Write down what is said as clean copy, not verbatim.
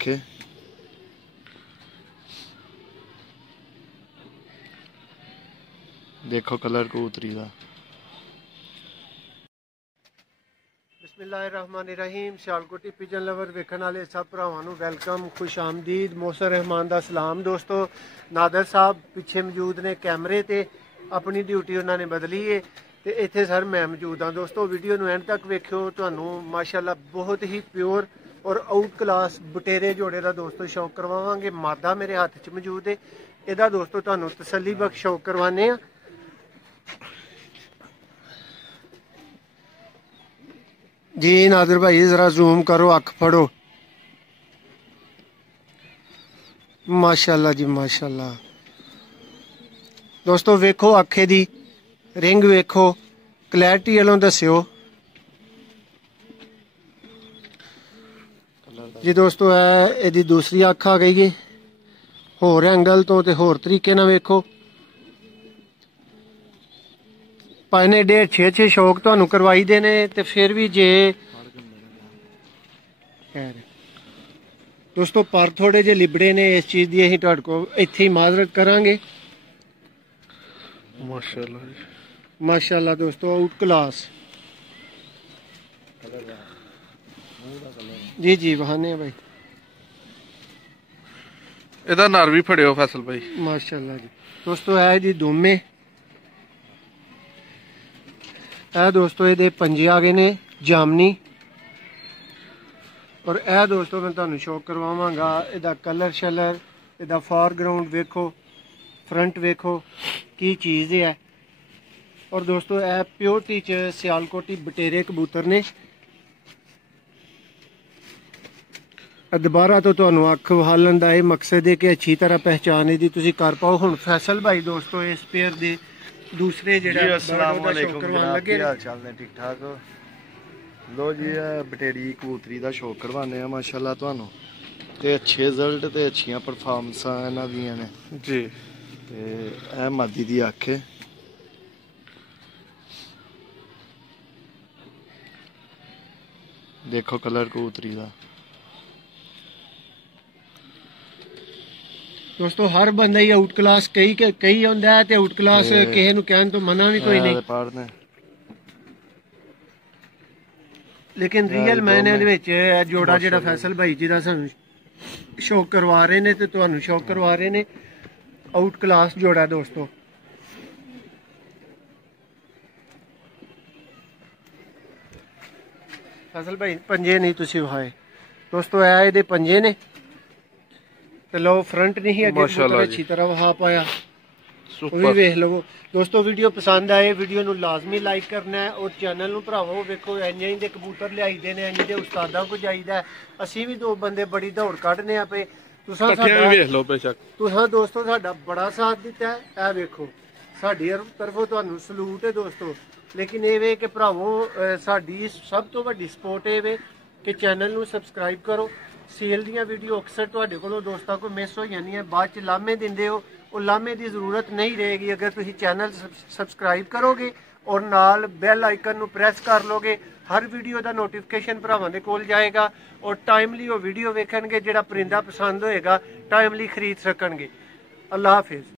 अख है। देखो कलर कबूतरी का। बिस्मिल्लाहिर्रहमानिर्रहीम। सियालकोटी पिजन लवर वेखण वाले सब भरावां नूं वेलकम, खुश आमदीद, मौसर रहमान दा सलाम। दोस्तों नादर साहब पिछे मौजूद ने कैमरे ते, अपनी ड्यूटी उन्होंने बदली है ते इत्थे सर मैं मौजूद हाँ। दोस्तों वीडियो नूं एंड तक वेखियो, तुहानूं माशाअल्लाह बहुत ही प्योर और आउट क्लास बटेरे जोड़े का दोस्तों शौक करवावांगे। मादा मेरे हाथ च मौजूद है, इहदा दोस्तों तुहानूं तसल्ली बख्श शौक करवाने आ। जी नादिर भाई जरा जूम करो, अख फड़ो। माशाअल्लाह जी माशाअल्लाह। दोस्तों वेखो अखे दी रिंग, वेखो क्लैरिटी वालों दस्यो जी। दोस्तों है यदी दूसरी अख आ गई है, होर एंगल तो ते होर तरीके ना वेखो। भाई ने 1.5-6 शौक तुहानूं करवाई देने ते फिर भी जे दोस्तों पर थोड़े जे लिबड़े ने, इस चीज़ की असीं तुहाडे कोल इत्थे ही माजरत करांगे। माशाअल्लाह माशाअल्लाह दोस्तों आउट क्लास। जी जी बहाने भाई, ਇਹਦਾ नर भी फड़ियो फैसल भाई। माशाअल्लाह जी। दोस्तों है जी दोमे, ਇਹ दोस्तों ਇਹਦੇ पंजे आ गए ने जामनी। और ਇਹ दोस्तों मैं ਤੁਹਾਨੂੰ शौक करवावांगा ਇਹਦਾ कलर शलर, ਇਹਦਾ फॉरग्राउंड वेखो, फ्रंट वेखो की चीज़ है। और दोस्तों यह प्योरिटी च सियालकोटी बटेरे कबूतर ने। दोबारा तो तुहानूं अख वहालन दा ये मकसद है कि अच्छी तरह पहचान इसदी तुसीं कर पाओ। हुण फैसल भाई दोस्तों इस पेयर दे दूसरे जिहड़ा करवाउण लगे ने। हाल चाल ने ठीक ठाक हो? लो जी बटेरी कबूतरी का शौक करवाने माशाअल्लाह तुहानूं, ते अच्छे रिजल्ट ते अच्छियां परफॉर्मेंसां इन्हां दियां ने जी। ते ए मादी दी अख है। देखो कलर कबूतरी का। दोस्तों हर बंदा ही आउट क्लास कई होंदा है ते आउट क्लास किसी नूं कहण तो मना भी कोई नहीं, लेकिन रियल मैने दे विच जोड़ा जिहड़ा फैसल भाई जी दा सानूं शौक करवा रहे ने ते तुहानूं शौक करवा रहे ने, आउट क्लास जोड़ा दोस्तों। फैसल भाई पंजे नहीं तुसीं विखाए दोस्तों, ऐ इहदे पंजे ने ते लो फ्रंट नहीं अगे कबूतर अच्छी तरह वहा पाया, वो भी वेख लो। दोस्तों वीडियो पसंद आए वीडियो नूं लाजमी लाइक करना है, और चैनल नूं भरावो वेखो इंज इंज दे कबूतर लियाई दे ने, इंज दे उस्तादां को जाईदा है। असीं भी दो बंदे बड़ी दौड़ कढने आ पे, तुसां दोस्तों साडा बड़ा साथ दिता है। ए वेखो साडी तरफों तुहानूं सलूट है दोस्तों। लेकिन ये वे कि भरावो साडी सब तो वड्डी सपोर्ट ये वे कि चैनल नूं सबसक्राइब करो। सेल दियां वीडियो अक्सर तुहाडे कोलों दोस्तों को मिस हो जांदियां, बाद च लामे दिंदे हो, और लामे की जरूरत नहीं रहेगी अगर तुसीं चैनल सबसक्राइब करोगे और नाल बैल आइकन नूं प्रेस कर लोगे। हर वीडियो का नोटिफिकेशन भरावां दे कोल जाएगा, और टाइमली वो वीडियो वेखणगे, जिहड़ा परिंदा पसंद होएगा टाइमली खरीद सकणगे। अल्लाह हाफिज़।